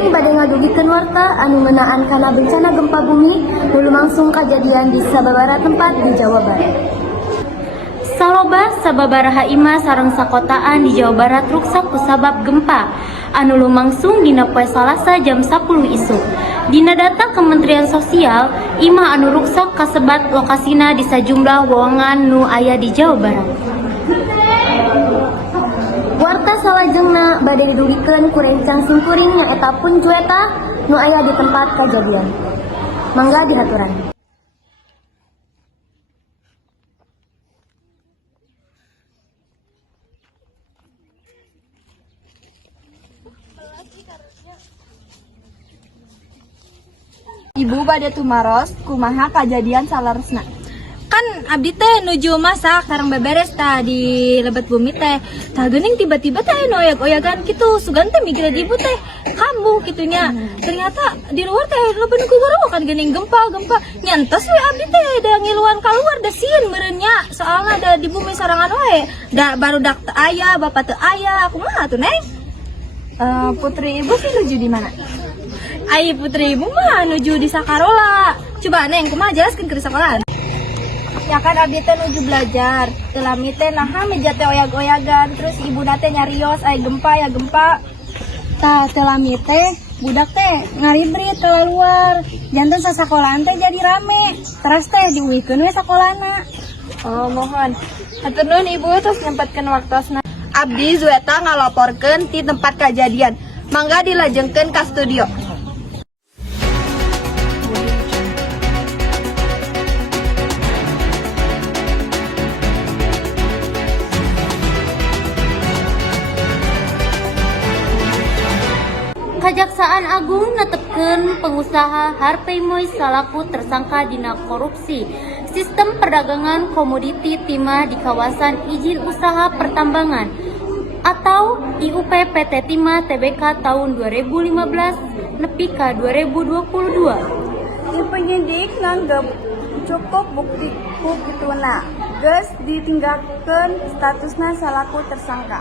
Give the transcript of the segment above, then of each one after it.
kuring bade ngadugikeun warta anu ngeunaan kana bencana gempa bumi nu lumangsung kajadian di sababaraha tempat di Jawa Barat. Saloba sababaraha imah sareng sakotaan di Jawa Barat ruksak kusabab gempa anu lumangsung dina poe Salasa jam 10 isuk. Dina data Kementerian Sosial, imah anu ruksak kasebat lokasina di sajumlah wewengkon nu aya di Jawa Barat. Warta salajengna bade didugikeun ku rencang simkuring nyaeta Punjueta nu aya di tempat kajadian. Mangga dihaturan. Ibu bade tumaros kumaha kajadian salaresna. Kan abdi teh nuju masak sareng beberes tah di Lebet Bumi teh. Tah geuning tiba-tiba teh oyag-oyagan kitu sugan teh mikirin ibu teh kambuh kitunya. Ternyata di luar teh loba nu gogorowokan geuning gempa. Nyantos we abdi teh da ngiluan kaluar da sieun meureun nya. Soalna da di bumi sarangan wae. Da barudak teu aya, bapak teu aya. Kumaha tuh, Neng? Putri ibu sih nuju di mana? Ai putri ibu mah nuju di Sakarola. Coba Neng, kumaha jelaskeun ke sekolah. Ya kan abdi teh nuju belajar. Teu lami teh naha meja teh oyag-oyagan, terus ibu teh nyarios aya gempa. Tah teu lami teh budak teh ngaribrit teu luar. Janten sasekolahan teh jadi rame. Terus teh diuwikeun we sakolana. Oh, mohon. Hatur nuhun ibu terus nyempetkeun waktosna. Abdi Zueta ngalaporkeun ti tempat kejadian. Mangga dilajengkeun ka studio. Kajaksaan Agung netepkeun pengusaha Harvey Moise salaku tersangka dina korupsi sistem perdagangan komoditi timah di kawasan izin usaha pertambangan atau IUP PT Timah Tbk tahun 2015 nepi ka 2022. Penyidik nganggep cukup bukti kituna geus ditinggalkeun statusna salaku tersangka.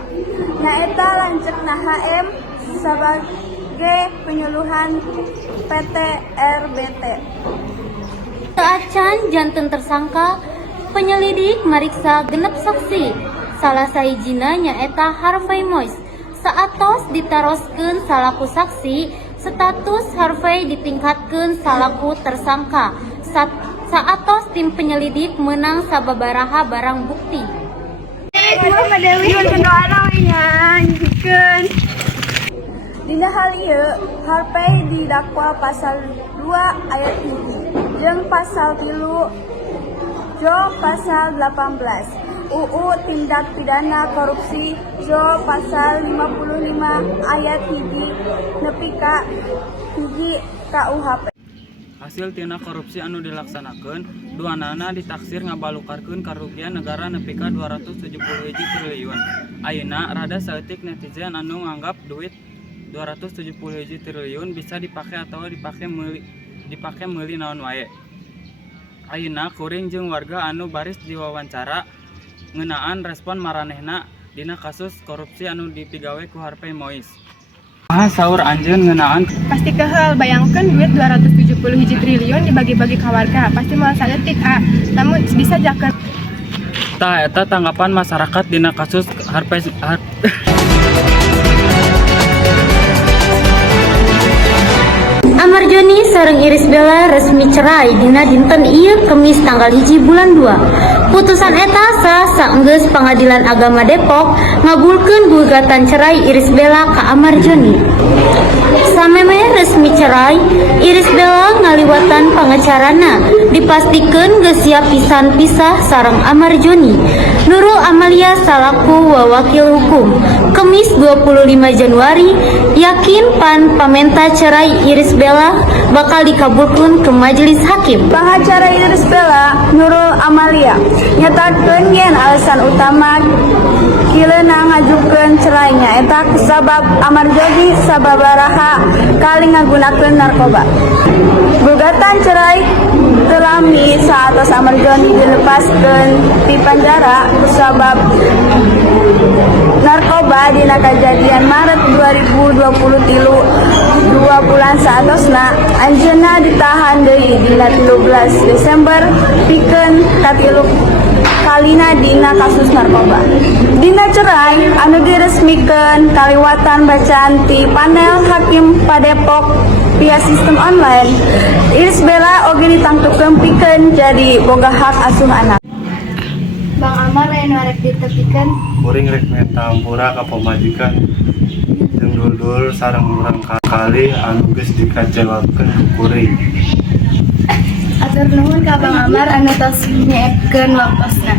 Nyaeta lanceukna HM sebagai penyuluhan PT RBT. Acan janten tersangka penyelidik mariksa genep saksi. Salah sahijina nyaeta Harvey Moise. Saatos ditaroskeun salaku saksi, status Harvey ditingkatkeun salaku tersangka. Saatos tim penyelidik menang sababaraha barang bukti. Dina hal ieu, Harvey didakwa pasal 2 ayat 3 jeung pasal 3 Jo pasal 18 UU Tindak Pidana Korupsi Jo pasal 55 ayat 3 nepi ka 3 KUHP. Hasil tina korupsi anu dilaksanakeun duanana ditaksir ngabalukarkeun karugian negara nepi ka 271 triliun. Ayeuna rada saeutik netizen anu nganggap duit 271 triliun bisa dipakai atau dipakai meuli naon wae. Ayeuna kuring jeung warga anu baris diwawancara ngeunaan respon maranehna dina kasus korupsi anu dipigawe ku Harvey Moise. Kumaha saur anjeun ngeunaan? Pasti kehal, bayangkan duit 271 triliun dibagi-bagi ke warga, pasti moal saeutik namun bisa jaket. Tah eta tanggapan masyarakat dina kasus Harvey Amarjoni sareng Iris Bella resmi cerai dina dinten ieu Kemis tanggal 1 bulan 2. Putusan eta sah saenggeus Pengadilan Agama Depok ngabulkeun gugatan cerai Iris Bella ka Amarjoni. Sameme resmi cerai, Iris Bella ngaliwatan pangacarana dipastikeun geus siap pisan pisah sareng Amarjoni. Nurul Amalia salaku wawakil hukum. Kemis 25 Januari yakin pan pamenta cerai Iris Bella bakal dikabulkan ke majelis hakim. Pengacara Iris Bella Nurul Amalia nyatakeun yen alasan utama kileuna ngajukeun cerainya eta kusabab Amarjoni sababaraha kali ngagunakeun narkoba. Gugatan cerai telami saatos Amarjoni dilepaskeun di penjara kusabab narkoba dina kajadian Maret 2023 bulan saatosna anjeunna ditahan deui dina 13 Desember pikeun katilu kalina dina kasus narkoba. Dina cerai anu diresmikeun kaliwatan bacaan ti panel hakim Padepok via sistem online, Iris Bella oge ditangtupkeun pikeun jadi boga hak asuh anak. Bang Amar lain warek ditepikeun kuring rek minta ampura ka pamajikan jeung dul-dul sareng urang kali anu geus dikacewakeun ku kuring. atur nuhun ka Bang Amar anu tos nyeepkeun waktosna.